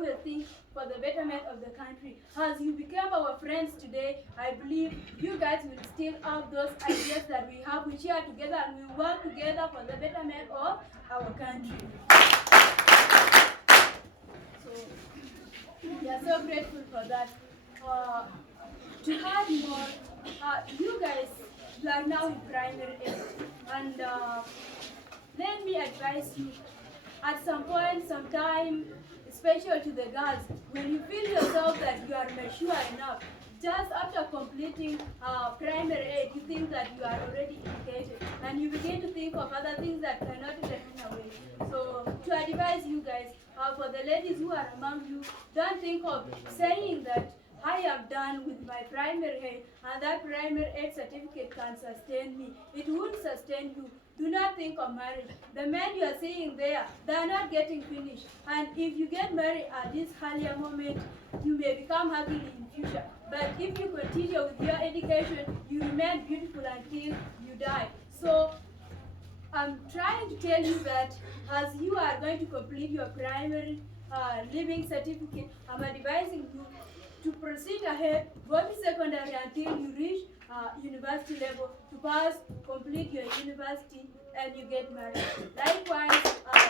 always think for the betterment of the country. As you become our friends today, I believe you guys will still have those ideas that we have. We share together and we work together for the betterment of our country. So we are so grateful for that. To add more, you guys, you are now in primary age, and let me advise you, at some point, sometime, especially to the girls, when you feel yourself that you are mature enough, just after completing primary age, you think that you are already educated, and you begin to think of other things that cannot be taken away. So, to advise you guys, for the ladies who are among you, don't think of saying that I am done with my primary age, and that primary age certificate can sustain me. It won't sustain you. Do not think of marriage. The men you are seeing there, they are not getting finished. And if you get married at this earlier moment, you may become ugly in future. But if you continue with your education, you remain beautiful until you die. So I'm trying to tell you that as you are going to complete your primary living certificate, I'm advising you to proceed ahead, go to secondary until you reach university level to pass, complete your university, and you get married. Likewise,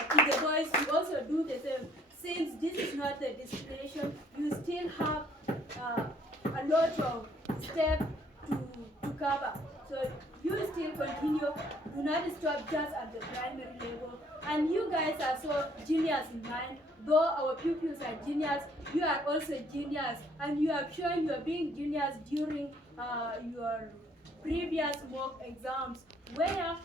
to the boys, you also do the same. Since this is not the destination, you still have a lot of steps to cover. So you still continue, do not stop just at the primary level. And you guys are so genius in mind. Though our pupils are genius, you are also genius. And you have shown you are being genius during your previous mock exams, where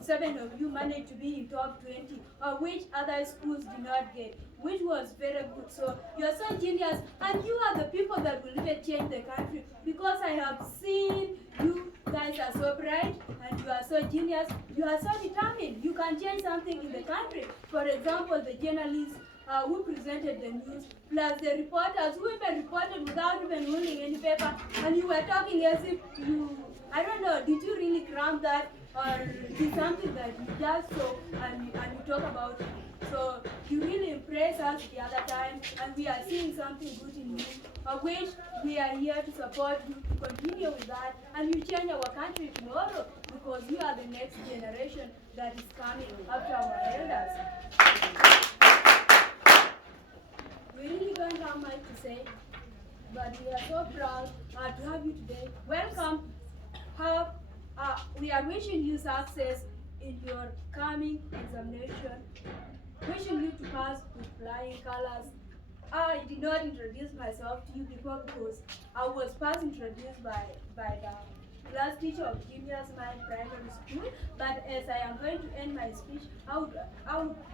7 of you managed to be in top 20, which other schools did not get, which was very good. So you're so genius, and you are the people that will even change the country, because I have seen you guys are so bright and you are so genius, you are so determined. You can change something in the country. For example, the journalists who presented the news, plus the reporters who even reported without even holding any paper, and you were talking as if you, I don't know, did you really cram that, or did something that you just saw and you talk about it? So you really impressed us the other time, and we are seeing something good in you, which we are here to support you to continue with that, and you change our country tomorrow, because you are the next generation that is coming after our elders. We really don't have much to say, but we are so proud to have you today. Welcome. We are wishing you success in your coming examination, wishing you to pass with flying colors. I did not introduce myself to you before, because I was first introduced by the class teacher of Juniors Mind Primary School. But as I am going to end my speech, I would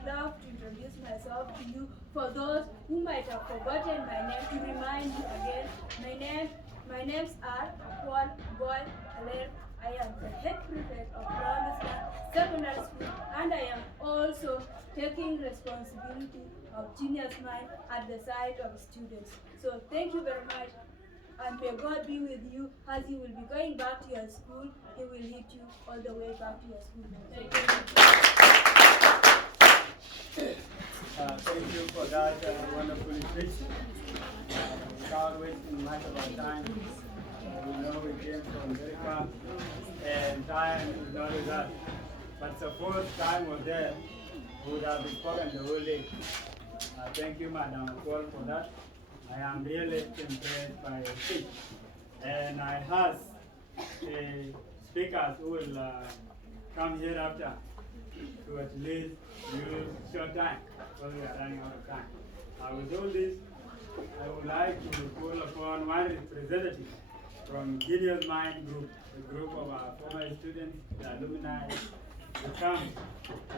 love to introduce myself to you, for those who might have forgotten my name, to remind you again. My names are Paul Boy Aler. I am the head prefect of Promise Secondary School, and I am also taking responsibility of Genius Mind at the side of students. So thank you very much, and may God be with you as you will be going back to your school. He will lead you all the way back to your school. Thank you. Thank you for that wonderful speech. Without wasting much of our time, we know we came from very far, and time is not with us. But suppose time was there, we would have spoken the whole day. Thank you, Madam Paul, for that. I am really impressed by your speech. And I ask the speakers who will come hereafter to at least use short time, because we are running out of time. With all this, I would like to call upon one representative from Gideon's Mind Group, the group of our former students, the alumni, to come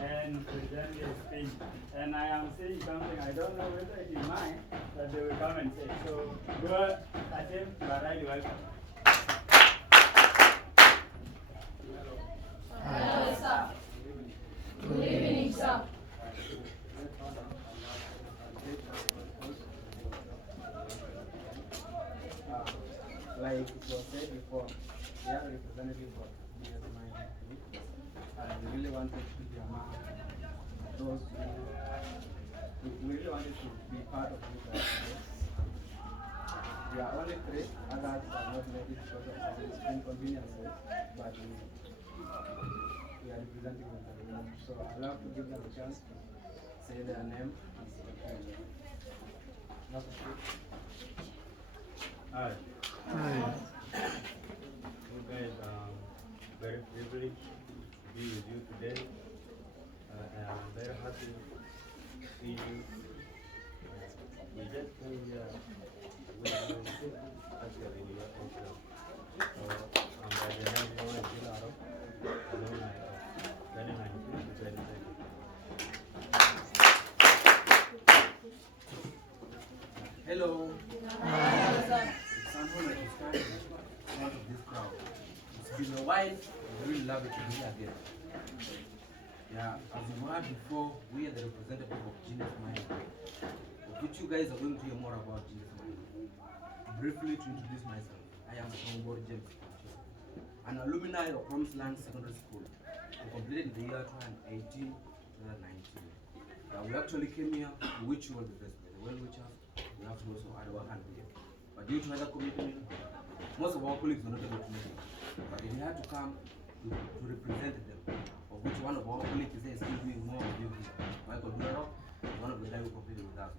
and present their speech. And I am saying something, I don't know whether it is mine, but they will come and say. So, go, Kasim, you are highly welcome. Hello, sir. Good evening, sir. Like it was said before, we are a representative of Gideon's Mind Group, and we really wanted to be among those who we really wanted to be part of this today. We are only 3, others are not ready because of some inconveniences, but we are representing them. So I'd love to give them a chance to say their name and Hi. You guys are very privileged to be with you today. And I'm very happy to see you. We just came here with you actually in your program. So I'm by the name of Gilaro, alumni of 2019 to 2020. Hello. It's Samson at the front of this crowd. It's been a while. I really love it to be here again. Yeah, as you heard before, we are the representative of Genius Mind, of which you guys are going to hear more about Genius Mind. Briefly to introduce myself, I am Songor James, an alumni of Promised Land Secondary School, who completed the year 2018-2019. We actually came here to wish you all the best. The well wishers, we have to also add our hand here. But due to other commitment, most of our colleagues were not able to make it. But they had to come to represent them, of which one of our colleagues is there, excuse me, more of you here. Michael Duraro is one of the guys who competed with us.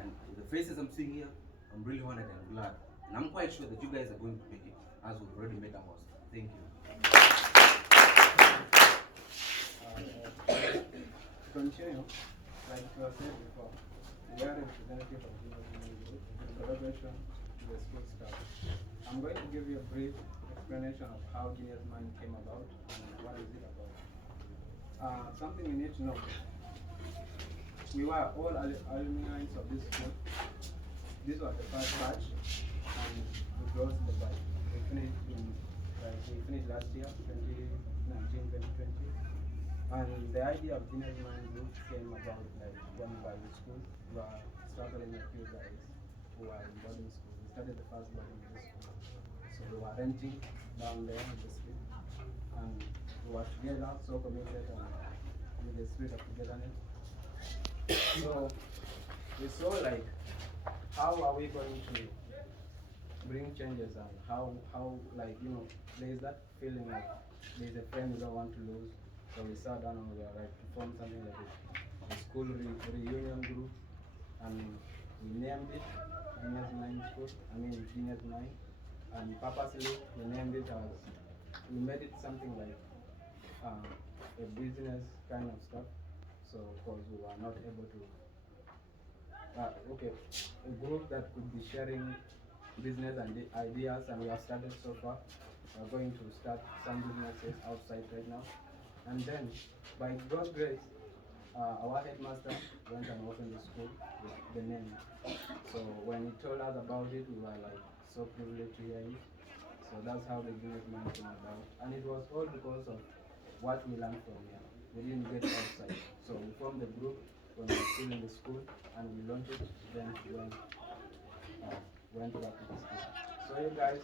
And with the faces I'm seeing here, I'm really honored and glad. And I'm quite sure that you guys are going to make it, as we've already made ours. Thank you. Continue, like it was said before, we are representative of the collaboration to the school staff. I'm going to give you a brief explanation of how Genius Mind came about and what is it about. Something you need to know. We were all alumni of this school. This was the first batch, and we closed the batch. We finished last year, 2019, 2020. And the idea of Genius Mind Group came about like when we were in school. We were struggling with a few guys who were in boarding school. We started the first boarding school. So we were renting down there in the street. And we were together, so committed and with the spirit of togetherness. So we saw like how are we going to bring changes and how like there is that feeling like there is a friend you don't want to lose. So we sat down and we were like to form something like a school reunion group, and we named it Genius Mind School. Genius Mind, and purposely we named it as, we made it something like a business kind of stuff. So because we were not able to, a group that could be sharing business and ideas, and we have started so far. We're going to start some businesses outside right now. And then, by God's grace, our headmaster went and opened the school with the name. So when he told us about it, we were like so privileged to hear it. So that's how the Genius Mind came about. And it was all because of what we learned from here. We didn't get outside. So we formed the group when we were still in the school, and we launched it, then went back to the school. So you guys,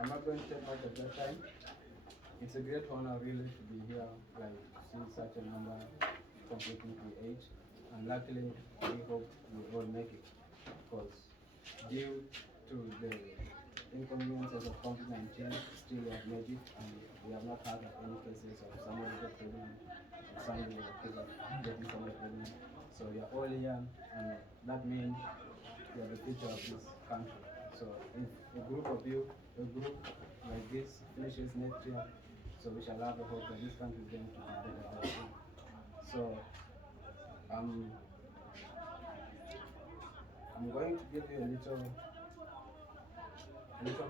I'm not going to take much of that time. It's a great honor really to be here, like see such a number completing the age, and luckily we hope we all make it, because due to the inconveniences of COVID-19, still we have made it, and we have not had any cases of somebody get pregnant or somebody getting somebody pregnant. So we are all young, and that means we are the future of this country. So if a group like this finishes next year, so we shall have the hope that this country is going to be better very soon. So I'm going to give you a little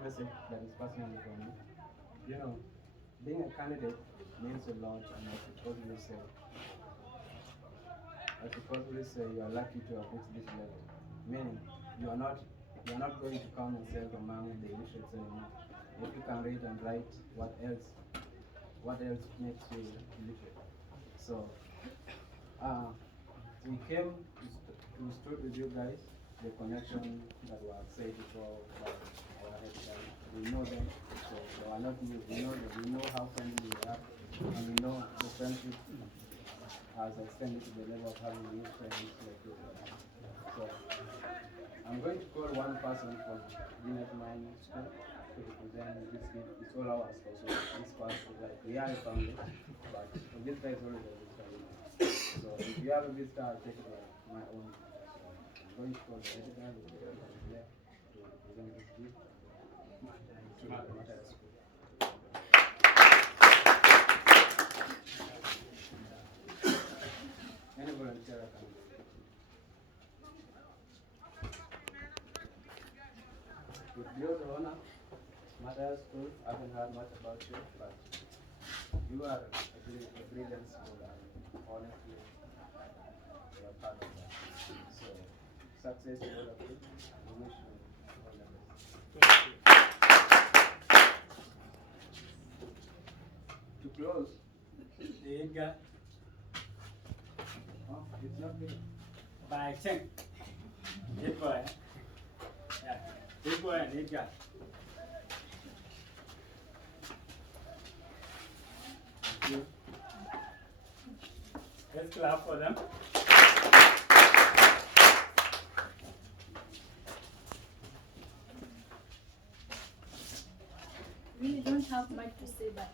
message that is personally from me. Being a candidate means a lot, and I supposedly say you are lucky to have reached this level. Meaning you are not going to come and serve among the illiterates anymore. If you can read and write, what else makes you illiterate? So we came to stood with you guys, the connection that was said before by our head guys. We know them, so they are not new. We know how friendly they are, and we know the friendship has extended to the level of having new friends like this. So I'm going to call one person from Unit Mine School to represent this gift. It's all ours also. This part is like we are a family, but the visitor is always a visitor. So if you have a visitor, I'll take it like my own. So I'm going to call the visitor here to represent this gift to the Matthias School. Any volunteer can. With your honor, Matthias School, I haven't heard much about you, but you are a brilliant school, and honestly, you are part of that. So, success to all of you, and we wish you all the best. To close, Edgar, oh, it's not big. by Cheng. Good boy. Yeah, good boy and Edgar. Thank you. Let's clap for them. Really don't have much to say, but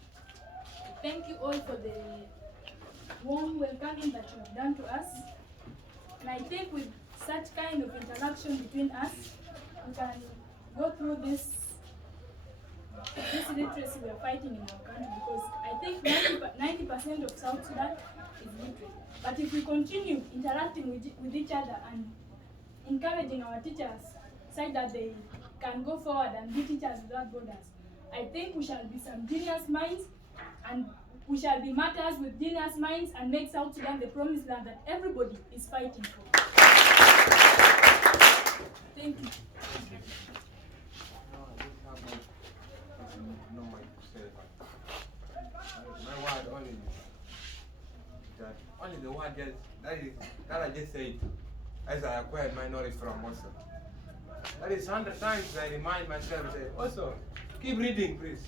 thank you all for the warm welcoming that you have done to us. And I think with such kind of interaction between us, we can go through this literacy we are fighting in our country, because I think 90% of South Sudan is literate. But if we continue interacting with each other and encouraging our teachers such that they can go forward and be teachers without borders, I think we shall be some genius minds, and we shall be martyrs with genius minds and make South Sudan the promised land that everybody is fighting for. Thank you. No mind to say, but my word only that only the word that I just said as I acquired my knowledge from also. That is 100 times I remind myself, say, also keep reading, please.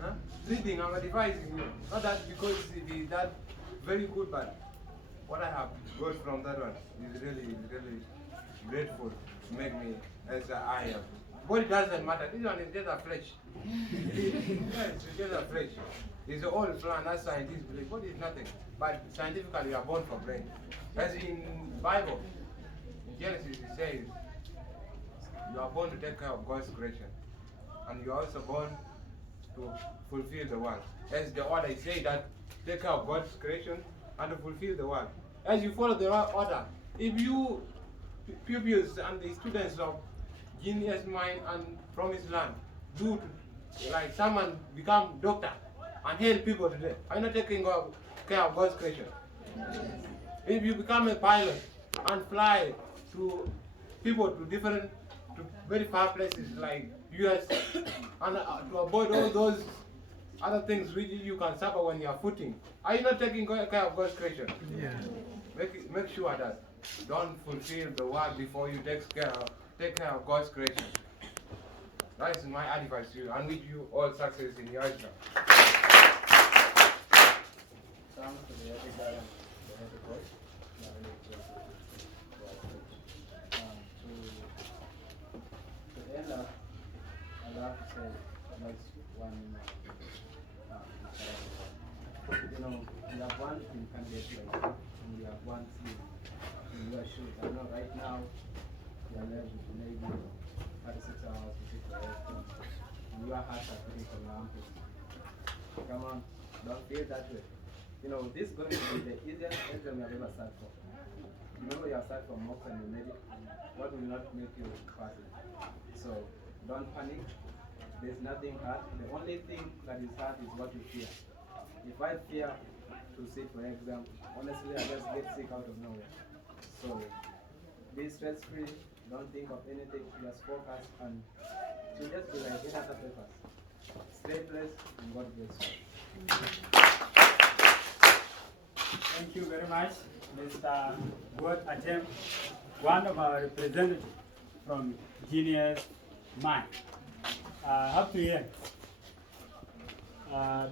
Huh? Reading, I'm advising you. Not that because it is that very good, but what I have got from that one is really grateful to make me as I am. Body doesn't matter. This one is just a flesh. Yes, it's just a flesh. It's all plan. That's scientists believe. Body is nothing. But scientifically, we are born for brain. As in Bible, in Genesis, it says you are born to take care of God's creation, and you are also born to fulfill the world. As the order is saying that take care of God's creation and to fulfill the world. As you follow the order, if you pupils and the students of Genius Mind and Promised Land do like someone become doctor and help people today, are you not taking care of God's creation? If you become a pilot and fly to people to very far places like US and to avoid all those other things which you can suffer when you are footing, are you not taking care of God's creation? Yeah. Make sure that don't fulfill the work before you take care of God's creation. That is my advice to you, and wish you all success in your exam. Thanks to the editor and the head coach. We are really grateful to our coach. To the elder, I'd like to say just one we have one in candidate like you, and we have one team in your shoes. I know right now we are left with maybe 36 hours to sit for exam, and your hearts are feeling from your armpits. Come on, don't feel that way. This is going to be the easiest exam you have ever sat for. Remember, you have sat for mocks and you made it. What will not make you pass it? So, don't panic. There's nothing hard. The only thing that is hard is what you fear. If I fear to sit for exam, honestly, I just get sick out of nowhere. So, be stress-free. Don't think of anything. Just focus and to just be like any other papers. Stay blessed and God bless you. Thank you very much, Mr. Good attempt, one of our representatives from Genius Mind. Up to here.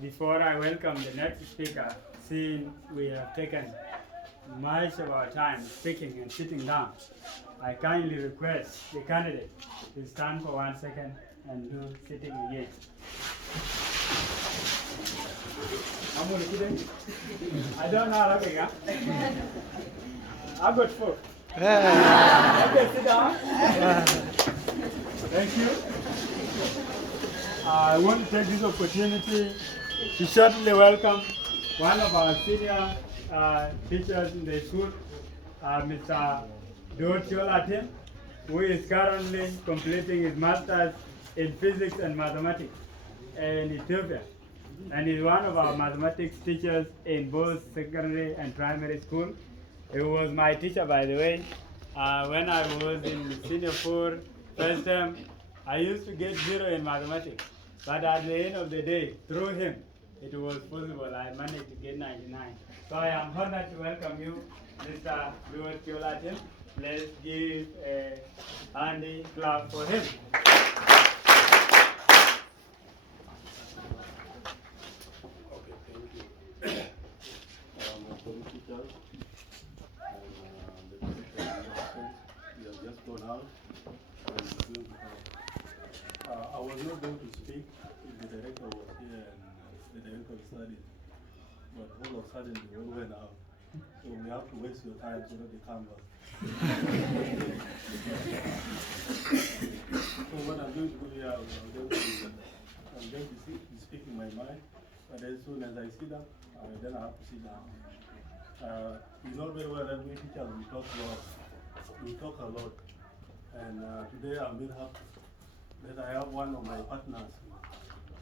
Before I welcome the next speaker, since we have taken much of our time speaking and sitting down, I kindly request the candidate to stand for 1 second and do sitting again. I don't know Arabic, huh? I've got 4. Okay, sit down. Thank you. I want to take this opportunity to shortly welcome one of our senior teachers in the school, Mr. Dotio, who is currently completing his master's in physics and mathematics in Ethiopia. And he's one of our mathematics teachers in both secondary and primary school. He was my teacher, by the way. When I was in senior 4 first term, I used to get 0 in mathematics. But at the end of the day, through him, it was possible. I managed to get 99. So I am honored to welcome you, Mr. Louis Kiolatin. Let's give a handy clap for him. Okay, thank you. I'm a solicitor, and the solicitor he has just gone out. I was not going to speak if the director was here and the director of studies, but all of a sudden they all went out. So we have to waste your time so that they come back. So what I'm going to do here, I'm going to be speaking my mind, but as soon as I sit up, then I have to sit down. You know very well that we teachers, we talk a lot. We talk a lot. And today I'm very happy that I have one of my partners,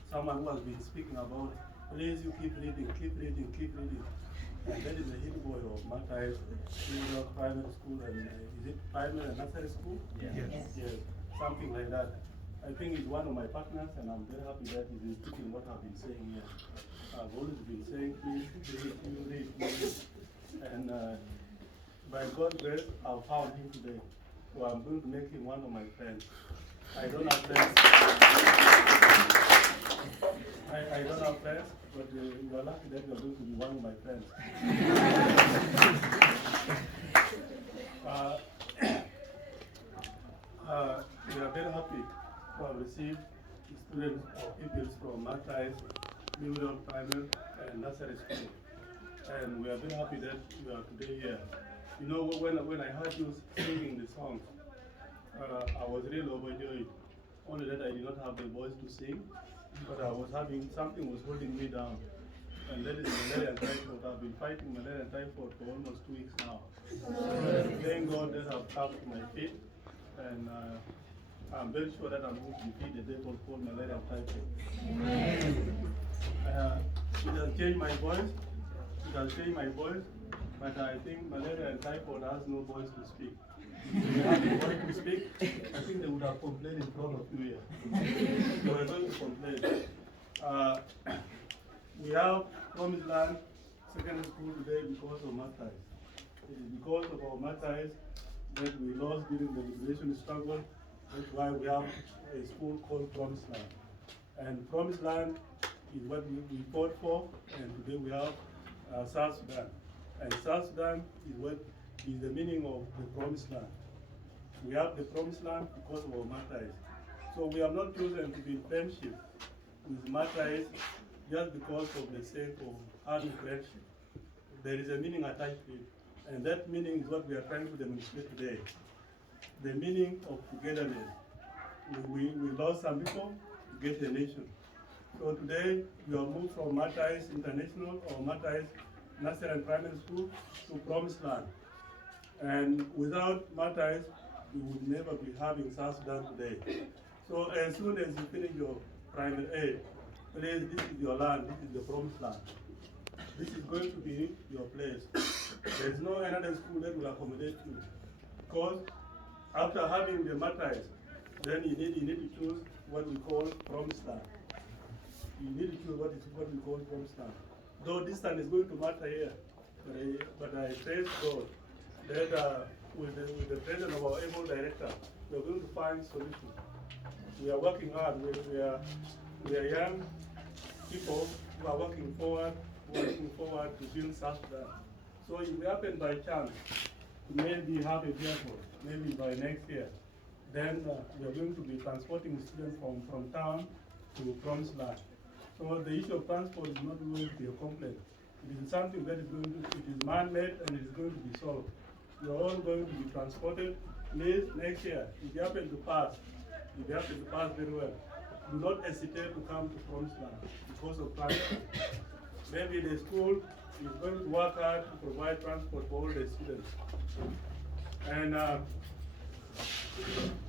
someone who has been speaking about, please you keep reading, keep reading, keep reading. And that is the head boy of Matthias Primary School, and is it primary and nursery school? Yes. Yes, something like that. I think he's one of my partners, and I'm very happy that he's repeating what I've been saying here. I've always been saying, please read. And by God's grace, I've found him today. So I'm going to make him one of my friends. I don't have friends. I don't have friends, but you are lucky that you are going to be one of my friends. We are very happy to have received students or pupils from Matthias, Middle Primary and Nursery School. And we are very happy that you are today here. You know, when I heard you singing the song, I was really overjoyed. Only that I did not have the voice to sing, but I was having, something was holding me down. And that is malaria and typhoid. I've been fighting malaria and typhoid for almost 2 weeks now. Thank God that I've come to my feet, and I'm very sure that I'm going to defeat the devil called malaria and typhoid. It has changed my voice. It has changed my voice, but I think malaria and typhoid has no voice to speak. If they had a voice to speak, I think they would have complained in front of you here. They were going to complain. We have Promised Land Secondary School today because of Matthias. It is because of our Matthias that we lost during the liberation struggle. That's why we have a school called Promised Land. And Promised Land is what we fought for, and today we have South Sudan. And South Sudan is what is the meaning of the Promised Land. We have the Promised Land because of our Matthias. So we have not chosen to be in friendship with Matthias just because of the sake of having friendship. There is a meaning attached to it, and that meaning is what we are trying to demonstrate today. The meaning of togetherness. We lost some people to get a nation. So today we have moved from Matthias International or Matthias Nursery and Primary School to Promised Land. And without Matthias, we would never be having South Sudan today. So as soon as you finish your primary aid, please, this is your land, this is the Promised Land. This is going to be your place. There is no another school that will accommodate you. Because after having the Matthias, then you need to choose what we call Promised Land. You need to choose what we call Promised Land. Though distance is going to matter here, but I praise God that with the presence of our able director, we are going to find solutions. We are working hard. We are young people who are working forward working forward to build South Sudan. So if we happen by chance to maybe have a vehicle, maybe by next year, then we are going to be transporting students from town to promised land. So the issue of transport is not going to be a complaint. It is something that is going to, it is man-made and it is going to be solved. You are all going to be transported. Please, next year, if you happen to pass very well, do not hesitate to come to promised land because of transport. Maybe the school is going to work hard to provide transport for all the students. And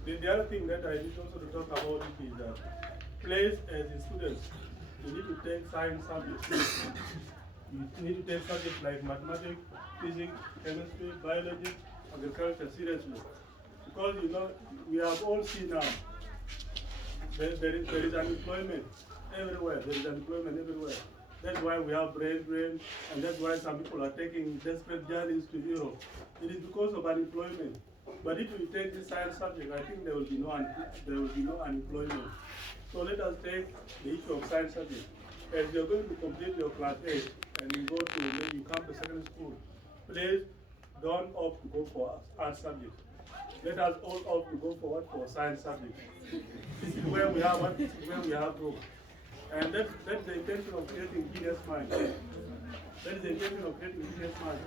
the other thing that I need also to talk about it is that, please, as a students, you need to take science subjects. You need to take subjects like mathematics, physics, chemistry, biology, agriculture seriously. Because you know, we have all seen now, there is unemployment everywhere. There is unemployment everywhere. That's why we have brain drain, and that's why some people are taking desperate journeys to Europe. It is because of unemployment. But if you take this science subject, I think there will be no unemployment. So let us take the issue of science subject. As you're going to complete your class 8 and you go to, maybe you come to secondary school, please don't opt to go for art subject. Let us all opt to go for what? For science subject. This is where we have what? This is where we have room. And that's the intention of creating genius mind. That is the intention of creating genius mind.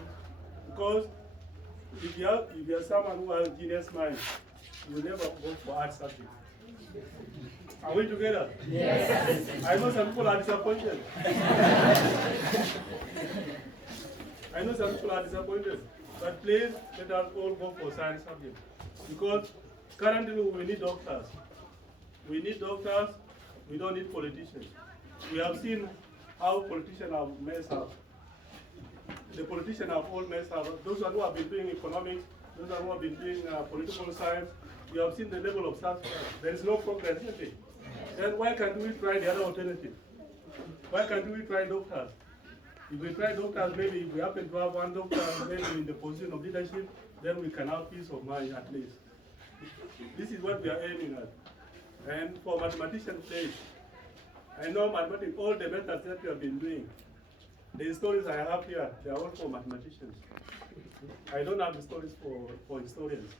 Because if you are someone who has genius mind, you will never go for art subject. Are we together? Yes. I know some people are disappointed. I know some people are disappointed. But please, let us all go for science subject. Because currently we need doctors. We need doctors, we don't need politicians. We have seen how politicians have messed up. The politicians have all messed up. Those who have been doing economics, those who have been doing political science, you have seen the level of success. There is no progress, isn't it? Then why can't we try the other alternative? Why can't we try doctors? If we try doctors, maybe if we happen to have one doctor maybe in the position of leadership, then we can have peace of mind at least. This is what we are aiming at. And for mathematicians' sake, I know mathematics, all the methods that we have been doing, the stories I have here, they are all for mathematicians. I don't have the stories for historians.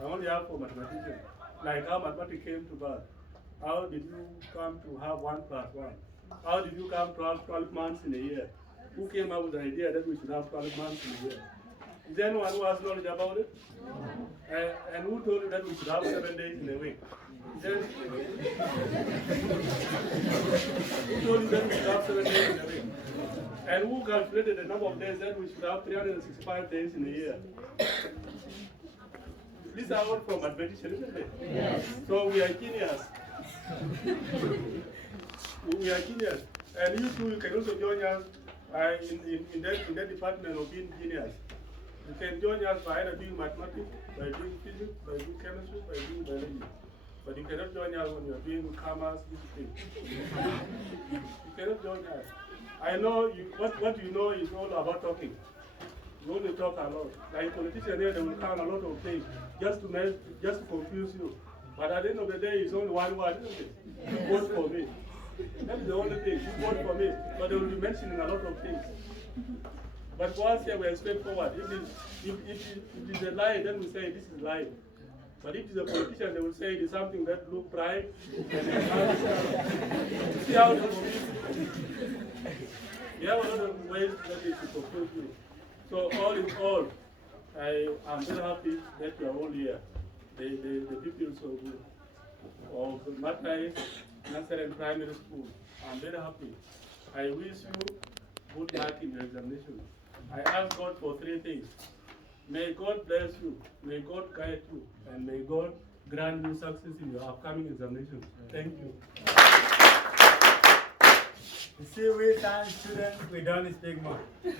I only have for mathematicians. Like how mathematics came to birth. How did you come to have 1 plus 1? How did you come to have 12 months in a year? Who came up with the idea that we should have 12 months in a year? Is there anyone who has knowledge about it? And who told you that we should have 7 days in a week? Is there... Who told you that we should have 7 days in a week? And who calculated the number of days that we should have 365 days in a year? These are all from mathematicians, isn't it? Yes. So we are genius. We are genius. And you too, you can also join us in that department of being genius. You can join us by either doing mathematics, by doing physics, by doing chemistry, by doing biology. But you cannot join us when you are doing commerce, this thing. You cannot join us. I know what you know is all about talking. You only talk a lot. Like politicians here, they will count a lot of things just to confuse you. But at the end of the day, it's only one word, isn't it? You vote for me. That is the only thing. You vote for me. But they will be mentioning a lot of things. But for us here, we are straightforward. If it is a lie, then we say this is lie. But if it is a politician, they will say it is something that looks right. See how they confuse you. You have a lot of ways that they should confuse you. So all in all, I am very happy that you are all here. The people so good. Of Mathais Nursery and Primary School. I'm very happy. I wish you good luck in your examination. I ask God for 3 things. May God bless you, may God guide you, and may God grant you success in your upcoming examinations. Thank you. You see, we science students, we don't speak much. With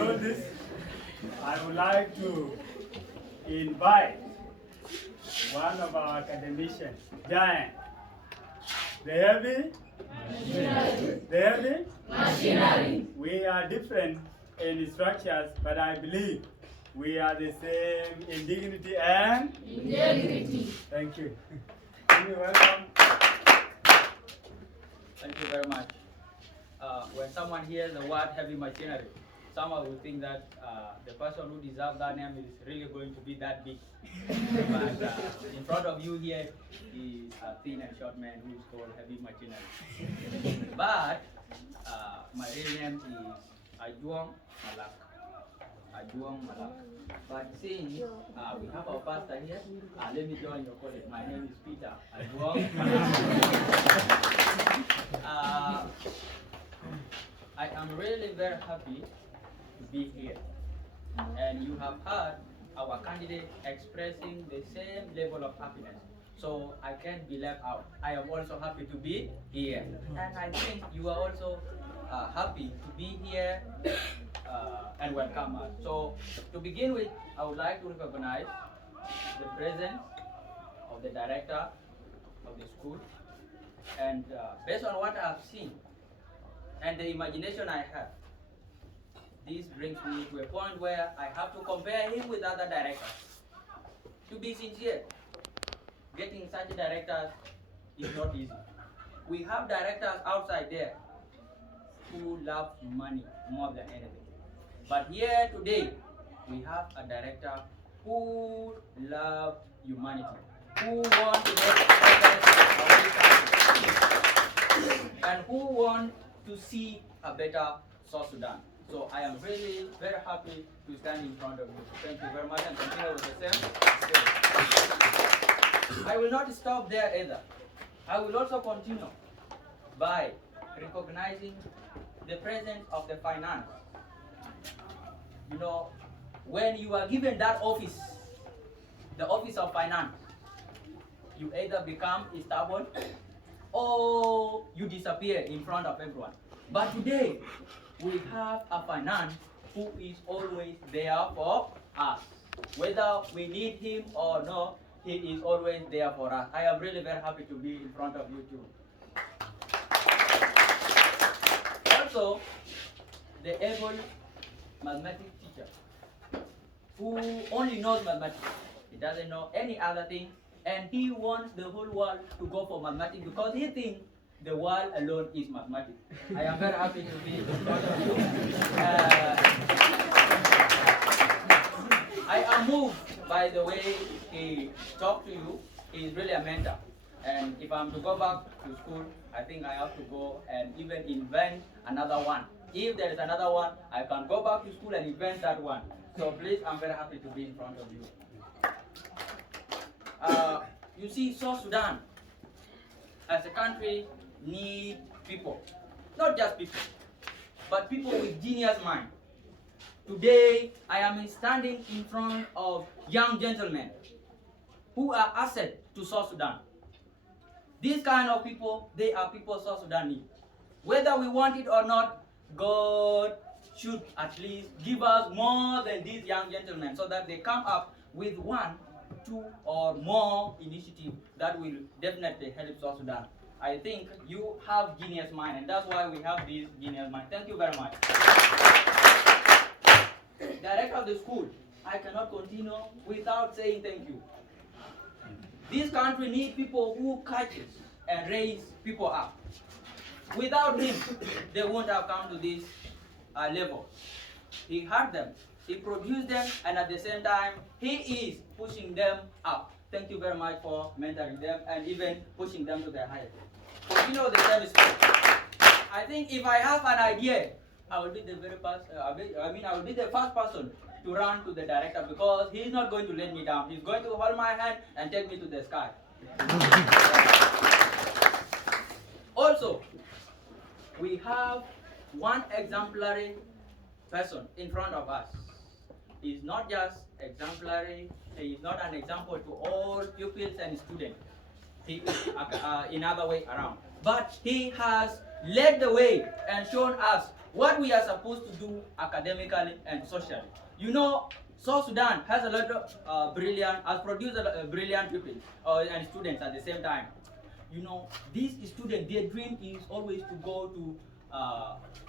all this, I would like to invite one of our academicians, Giant. The heavy? The heavy? Machinery. We are different in structures, but I believe we are the same in dignity and integrity. Thank you. You're welcome. Thank you very much. When someone hears the word heavy machinery, someone will think that the person who deserves that name is really going to be that big. But in front of you here is a thin and short man who is called heavy machinery. But my real name is Ajuang Malak. Ajuang Malak. But since we have our pastor here, let me join your college. My name is Peter Ajuang Malak. I am really very happy to be here. And you have heard our candidate expressing the same level of happiness. So I can't be left out. I am also happy to be here. And I think you are also happy to be here and welcome us. So to begin with, I would like to recognize the presence of the director of the school. And based on what I have seen and the imagination I have, this brings me to a point where I have to compare him with other directors. To be sincere, getting such directors is not easy. We have directors outside there who love money more than anything. But here today, we have a director who loves humanity, who wants to make progress of this country, and who wants to see a better South Sudan. So I am really very happy to stand in front of you. Thank you very much and continue with the same spirit. I will not stop there either. I will also continue by recognizing the presence of the finance. You know, when you are given that office, the office of finance, you either become stubborn or you disappear in front of everyone. But today, we have a finance who is always there for us. Whether we need him or not, he is always there for us. I am really very happy to be in front of you too. Also, the able mathematics teacher who only knows mathematics. He doesn't know any other thing, and he wants the whole world to go for mathematics because he thinks the world alone is mathematics. I am very happy to be in front of you. I am moved by the way he talked to you. He is really a mentor. And if I'm to go back to school, I think I have to go and even invent another one. If there is another one, I can go back to school and invent that one. So please, I'm very happy to be in front of you. You see, South Sudan, as a country, need people. Not just people, but people with genius mind. Today, I am standing in front of young gentlemen who are asset to South Sudan. These kind of people, they are people South Sudan need. Whether we want it or not, God should at least give us more than these young gentlemen so that they come up with 1, 2, or more initiatives that will definitely help South Sudan. I think you have genius mind, and that's why we have this genius mind. Thank you very much. Director of the school, I cannot continue without saying thank you. This country needs people who catches and raise people up. Without him, they won't have come to this level. He had them, he produced them, and at the same time, he is pushing them up. Thank you very much for mentoring them and even pushing them to their height. Continue the same spirit. I think if I have an idea, I will be the very first. I will be the first person to run to the director because he is not going to let me down. He's going to hold my hand and take me to the sky. Also, we have one exemplary person in front of us. He's not just exemplary. He is not an example to all pupils and students. He is in other way around. But he has led the way and shown us what we are supposed to do academically and socially. You know, South Sudan has a lot of has produced brilliant pupils and students at the same time. You know, these students, their dream is always to go to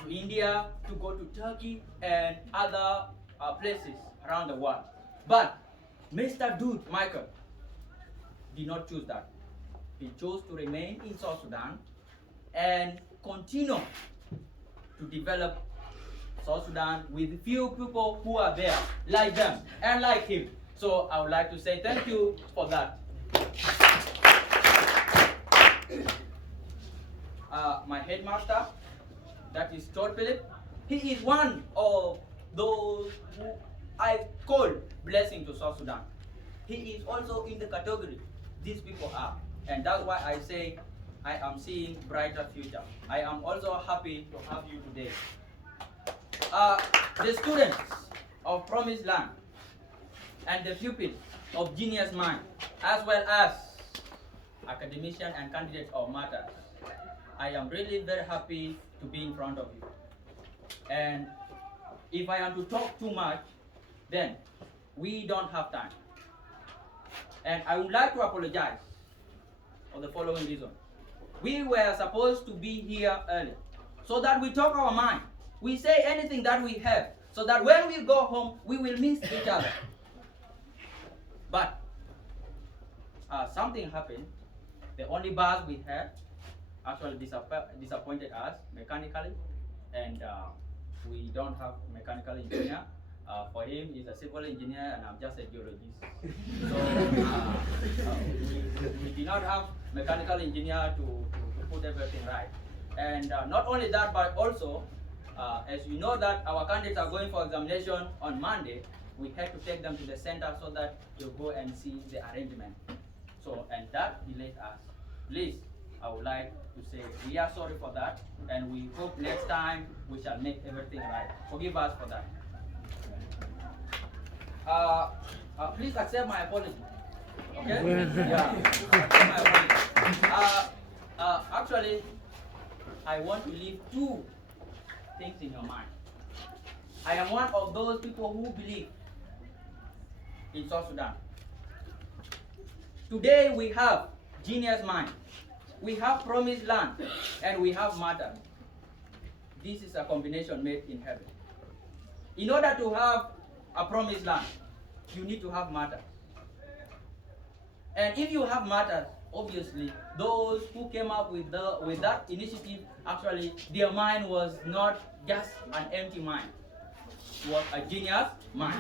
India, to go to Turkey and other places around the world. But Mr. Dude Michael did not choose that. He chose to remain in South Sudan and continue to develop South Sudan with few people who are there, like them and like him. So I would like to say thank you for that. My headmaster, that is Todd Philip, he is one of those who I call blessing to South Sudan. He is also in the category these people are. And that's why I say I am seeing brighter future. I am also happy to have you today. The students of Promised Land and the pupils of Genius Mind, as well as academicians and candidates of matters, I am really very happy to be in front of you. And if I am to talk too much, then we don't have time. And I would like to apologize for the following reason. We were supposed to be here early so that we talk our mind. We say anything that we have so that when we go home, we will miss each other. But something happened. The only bus we had actually disappointed us mechanically, and we don't have mechanical engineer. For him, he's a civil engineer, and I'm just a geologist. So we did not have mechanical engineer to put everything right. And not only that, but also, as you know that our candidates are going for examination on Monday, we had to take them to the center so that you go and see the arrangement. So, and that delayed us. Please, I would like to say we are sorry for that, and we hope next time we shall make everything right. Forgive us for that. Please accept my apology. Okay? Yeah. Accept my apology. Actually, I want to leave two things in your mind. I am one of those people who believe in South Sudan. Today we have Genius Mind, we have Promised Land, and we have Matter. This is a combination made in heaven. In order to have a Promised Land, you need to have Matter. And if you have Matter, obviously, those who came up with that initiative, actually, their mind was not just an empty mind. It was a genius mind.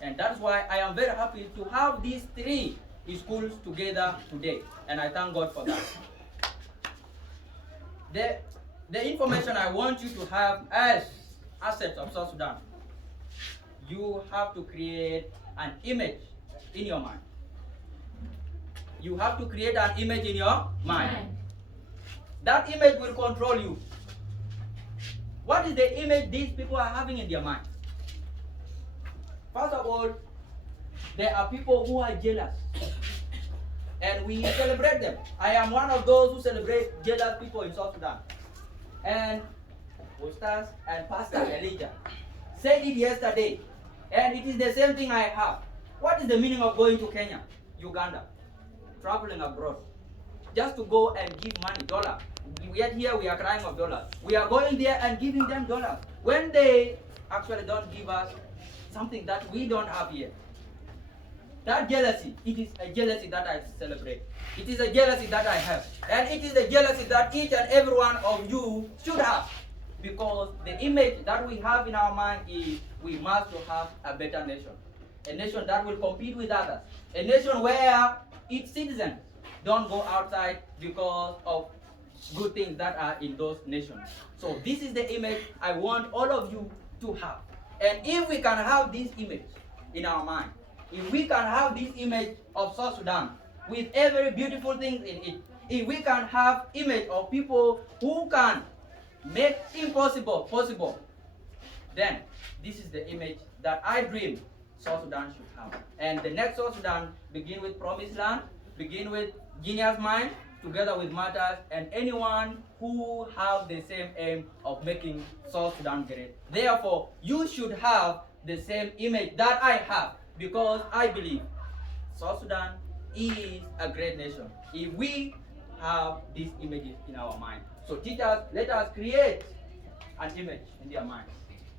And that's why I am very happy to have these three schools together today. And I thank God for that. The information I want you to have as assets of South Sudan, you have to create an image in your mind. You have to create an image in your mind. That image will control you. What is the image these people are having in their mind? First of all, there are people who are jealous, and we celebrate them. I am one of those who celebrate jealous people in South Sudan. And Ustaz and Pastor Elijah said it yesterday, and it is the same thing I have. What is the meaning of going to Kenya, Uganda, traveling abroad, just to go and give money, dollar? Yet here we are crying of dollars. We are going there and giving them dollars when they actually don't give us something that we don't have here. That jealousy, it is a jealousy that I celebrate. It is a jealousy that I have. And it is a jealousy that each and every one of you should have. Because the image that we have in our mind is we must have a better nation. A nation that will compete with others. A nation where its citizens don't go outside because of good things that are in those nations. So this is the image I want all of you to have. And if we can have this image in our mind, if we can have this image of South Sudan with every beautiful thing in it, if we can have image of people who can make impossible possible, then this is the image that I dream South Sudan should have. And the next South Sudan begin with Promised Land, begin with Genius Mind, together with Matters, and anyone who have the same aim of making South Sudan great. Therefore, you should have the same image that I have, because I believe South Sudan is a great nation if we have these images in our mind. So teachers, let us create an image in their minds.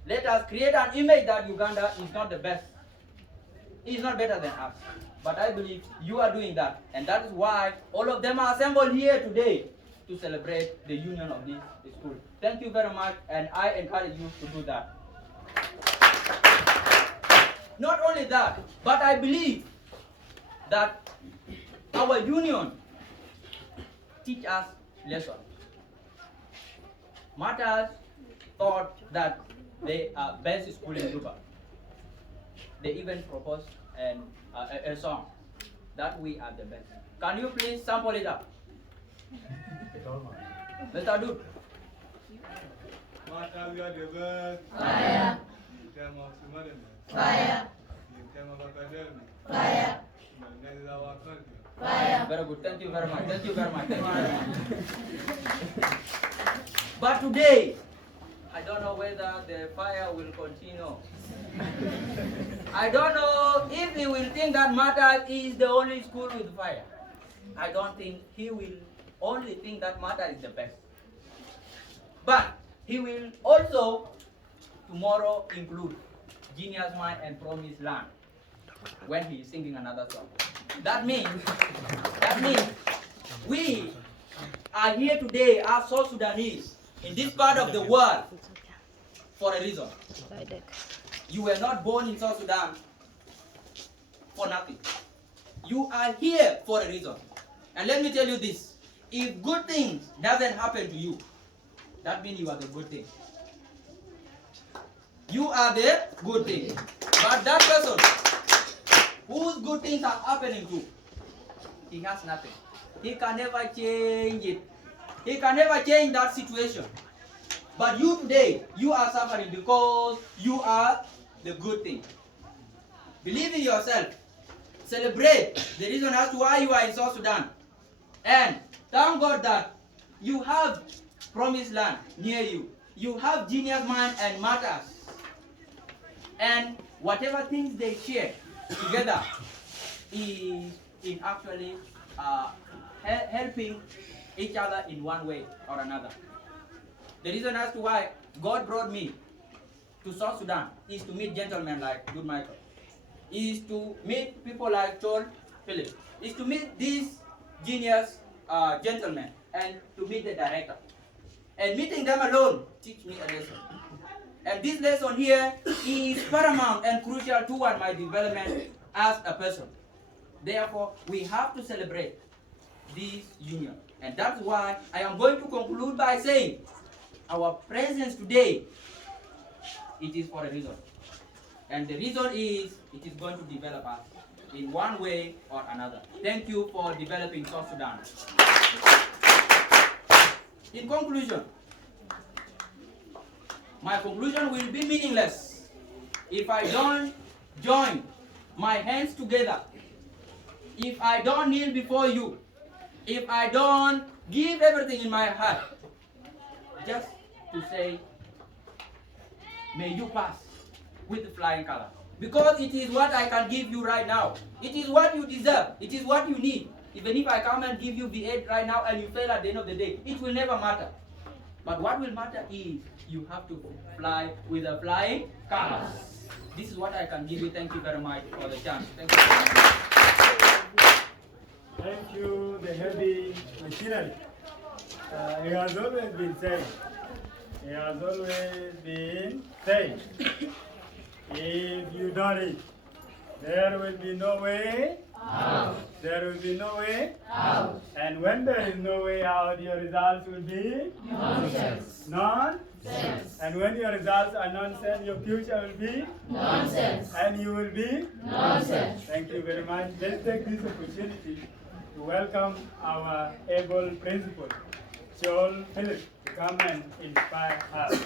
Let us create an image that Uganda is not the best. It is not better than us. But I believe you are doing that. And that is why all of them are assembled here today to celebrate the union of this school. Thank you very much, and I encourage you to do that. Not only that, but I believe that our union teach us lessons. Matters thought that they are best school in Juba. They even proposed a song that we are the best. Can you please sample it up? Mr. Dude. Mata, we are the best. Fire. In terms of humanity. Fire. In terms of academic. Fire. That is our country. Fire. Very good. Thank you very much. Thank you very much. Thank you very much. But today, I don't know whether the fire will continue. I don't know if he will think that Matters is the only school with fire. I don't think he will only think that Matters is the best. But he will also tomorrow include Genius Mind and Promised Land when he is singing another song. That means we are here today as South Sudanese in this part of the world for a reason. You were not born in South Sudan for nothing. You are here for a reason. And let me tell you this, if good things doesn't happen to you, that means you are the good thing. You are the good thing. But that person whose good things are happening to, he has nothing. He can never change it. He can never change that situation. But you today, you are suffering because you are the good thing. Believe in yourself. Celebrate the reason as to why you are in South Sudan. And thank God that you have Promised Land near you. You have Genius Mind and Matters. And whatever things they share together is in actually helping each other in one way or another. The reason as to why God brought me to South Sudan is to meet gentlemen like Good Michael, is to meet people like Joel Philip, is to meet these genius gentlemen and to meet the director. And meeting them alone teach me a lesson. And this lesson here is paramount and crucial toward my development as a person. Therefore, we have to celebrate this union. And that's why I am going to conclude by saying our presence today, it is for a reason. And the reason is, it is going to develop us in one way or another. Thank you for developing South Sudan. In conclusion, my conclusion will be meaningless if I don't join my hands together, if I don't kneel before you, if I don't give everything in my heart, just to say, may you pass with the flying color. Because it is what I can give you right now. It is what you deserve. It is what you need. Even if I come and give you V8 right now and you fail at the end of the day, it will never matter. But what will matter is you have to fly with a flying color. This is what I can give you. Thank you very much for the chance. Thank you very much. Thank you, the heavy machinery. It has always been said, if you don't eat, there will be no way out. There will be no way out. And when there is no way out, your results will be nonsense. Nonsense. And when your results are nonsense, your future will be nonsense. And you will be nonsense. Thank you very much. Let's take this opportunity to welcome our able principal, Joel Philip, to come and inspire us.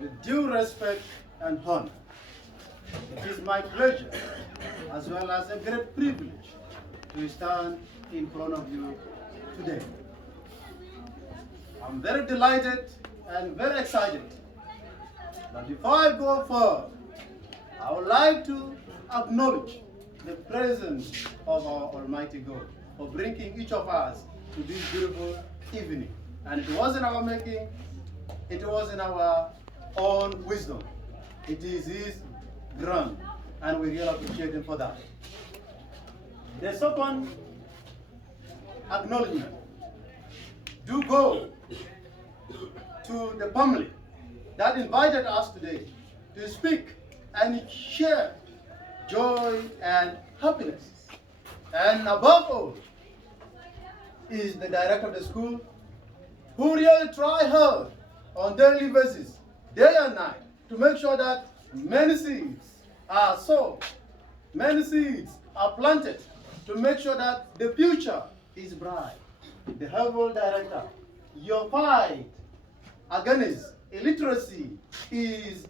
With due respect and honor, it is my pleasure as well as a great privilege to stand in front of you today. I'm very delighted and very excited. But before I go further, I would like to acknowledge the presence of our Almighty God for bringing each of us to this beautiful evening. And it wasn't our making, it was in our own wisdom. It is his grant, and we really appreciate him for that. The second acknowledgement do go to the family that invited us today to speak and share joy and happiness. And above all is the director of the school, who really try hard on daily basis, day and night, to make sure that many seeds are sown, many seeds are planted, to make sure that the future is bright. The Honorable Director, your fight against illiteracy is